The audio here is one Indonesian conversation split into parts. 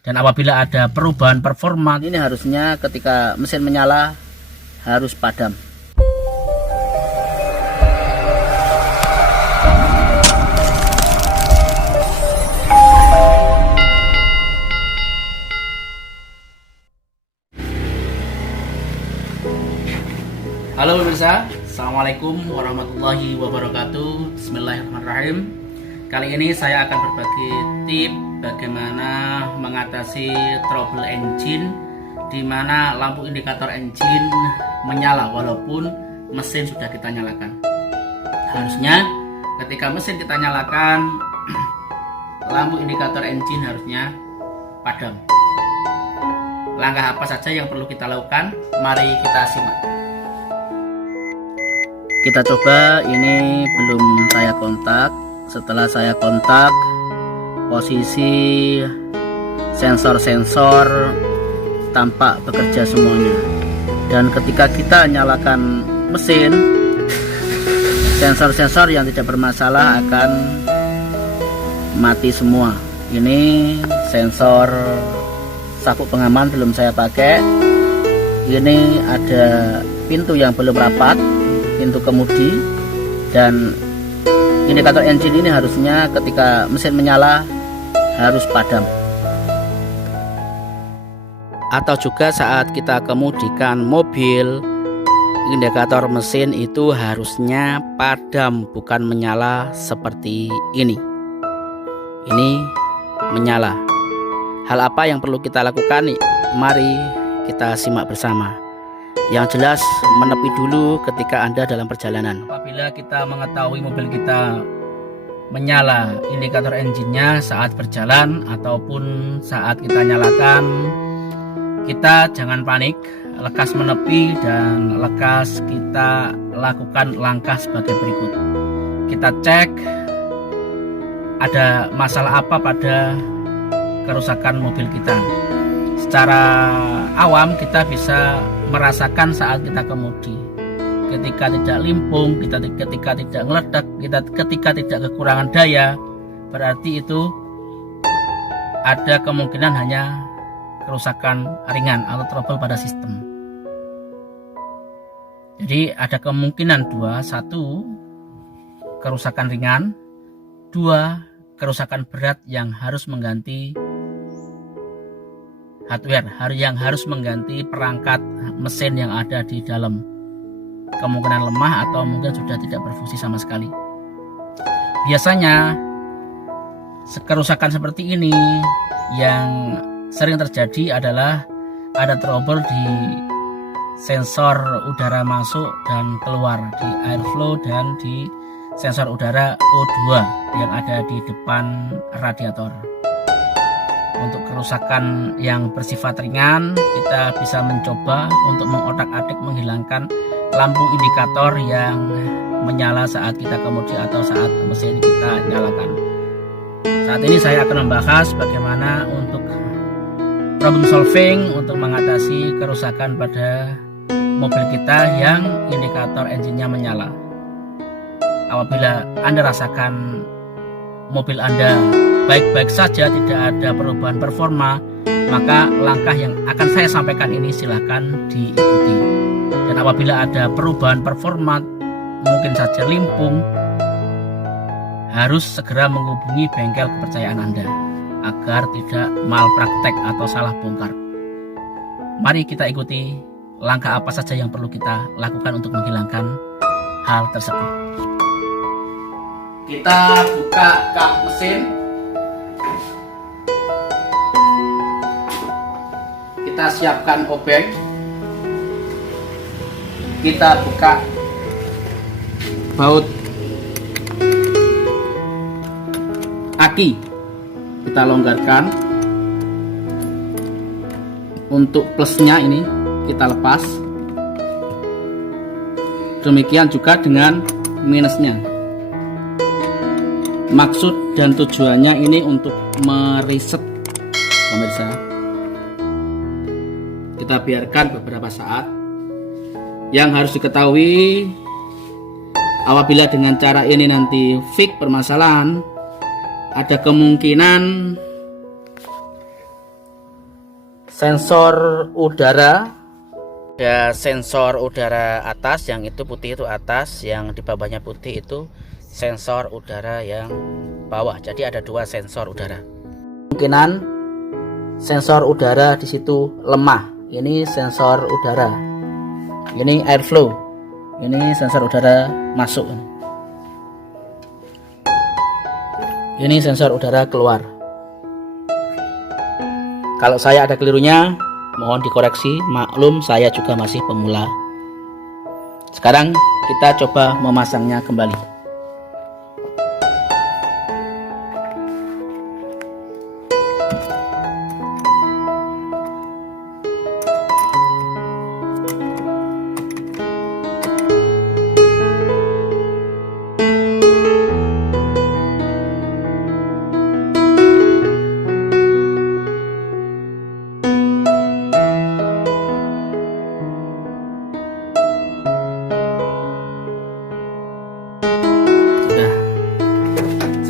Dan apabila ada perubahan performa, ini harusnya ketika mesin menyala harus padam. Halo pemirsa, assalamualaikum warahmatullahi wabarakatuh. Bismillahirrahmanirrahim. Kali ini saya akan berbagi tip bagaimana mengatasi trouble engine, di mana lampu indikator engine menyala walaupun mesin sudah kita nyalakan. Harusnya ketika mesin kita nyalakan, lampu indikator engine harusnya padam. Langkah apa saja yang perlu kita lakukan? Mari kita simak. Kita coba, ini belum saya kontak. Setelah saya kontak, posisi sensor-sensor tampak bekerja semuanya. Dan ketika kita nyalakan mesin, sensor-sensor yang tidak bermasalah akan mati semua. Ini sensor sabuk pengaman belum saya pakai. Ini ada pintu yang belum rapat, pintu kemudi, dan indikator engine ini harusnya ketika mesin menyala harus padam. Atau juga saat kita kemudikan mobil, indikator mesin itu harusnya padam, bukan menyala seperti ini. Ini menyala. Hal apa yang perlu kita lakukan? Mari kita simak bersama. Yang jelas, menepi dulu ketika Anda dalam perjalanan. Apabila kita mengetahui mobil kita menyala indikator engine-nya saat berjalan ataupun saat kita nyalakan, kita jangan panik, lekas menepi dan lekas kita lakukan langkah sebagai berikut. Kita cek ada masalah apa pada kerusakan mobil kita. Secara awam kita bisa merasakan saat kita kemudi, ketika tidak limpung, ketika tidak ngeledak, ketika tidak kekurangan daya, berarti itu ada kemungkinan hanya kerusakan ringan atau trouble pada sistem. Jadi ada kemungkinan dua: satu, kerusakan ringan; dua, kerusakan berat yang harus mengganti hardware, yang harus mengganti perangkat mesin yang ada di dalam. Kemungkinan lemah atau mungkin sudah tidak berfungsi sama sekali. Biasanya kerusakan seperti ini yang sering terjadi adalah ada trouble di sensor udara masuk dan keluar, di airflow dan di sensor udara O2 yang ada di depan radiator. Untuk kerusakan yang bersifat ringan, kita bisa mencoba untuk mengotak-atik menghilangkan lampu indikator yang menyala saat kita kemudi atau saat mesin kita nyalakan. Saat ini saya akan membahas bagaimana untuk problem solving untuk mengatasi kerusakan pada mobil kita yang indikator engine-nya menyala. Apabila Anda rasakan mobil Anda baik-baik saja, tidak ada perubahan performa, maka langkah yang akan saya sampaikan ini silahkan diikuti. Dan apabila ada perubahan performa, mungkin saja limpung, harus segera menghubungi bengkel kepercayaan Anda agar tidak malpraktek atau salah bongkar. Mari kita ikuti langkah apa saja yang perlu kita lakukan untuk menghilangkan hal tersebut. Kita buka kap mesin. Kita siapkan obeng. Kita buka baut aki. Kita longgarkan. Untuk plusnya ini kita lepas. Demikian juga dengan minusnya. Maksud dan tujuannya ini untuk mereset, pemirsa. Kita biarkan beberapa saat. Yang harus diketahui, apabila dengan cara ini nanti fix permasalahan, ada kemungkinan sensor udara. Ada sensor udara atas, yang itu putih itu atas, yang di bawahnya putih itu sensor udara yang bawah. Jadi ada dua sensor udara. Kemungkinan sensor udara di situ lemah. Ini sensor udara. Ini airflow. Ini sensor udara masuk. Ini sensor udara keluar. Kalau saya ada kelirunya, mohon dikoreksi, maklum saya juga masih pemula. Sekarang kita coba memasangnya kembali.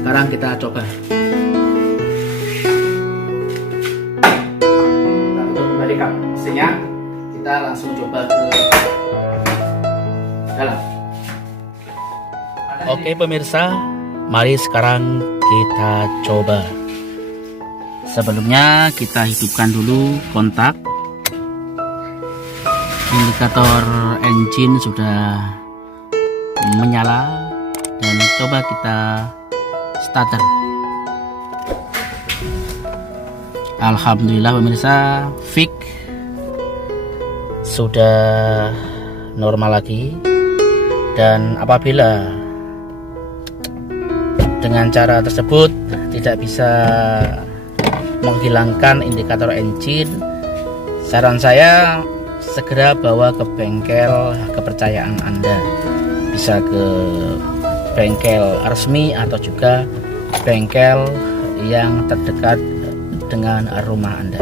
Sekarang kita coba. Untuk kembalikan mesinnya, kita langsung coba ke dalam. Oke pemirsa, mari sekarang kita coba. Sebelumnya kita hidupkan dulu kontak. Indikator engine sudah menyala dan coba kita starter. Alhamdulillah pemirsa, fix sudah normal lagi. Dan apabila dengan cara tersebut tidak bisa menghilangkan indikator engine, saran saya segera bawa ke bengkel kepercayaan Anda. Bisa ke bengkel resmi atau juga bengkel yang terdekat dengan rumah Anda.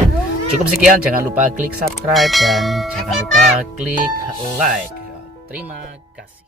Cukup sekian, jangan lupa klik subscribe dan jangan lupa klik like. Terima kasih.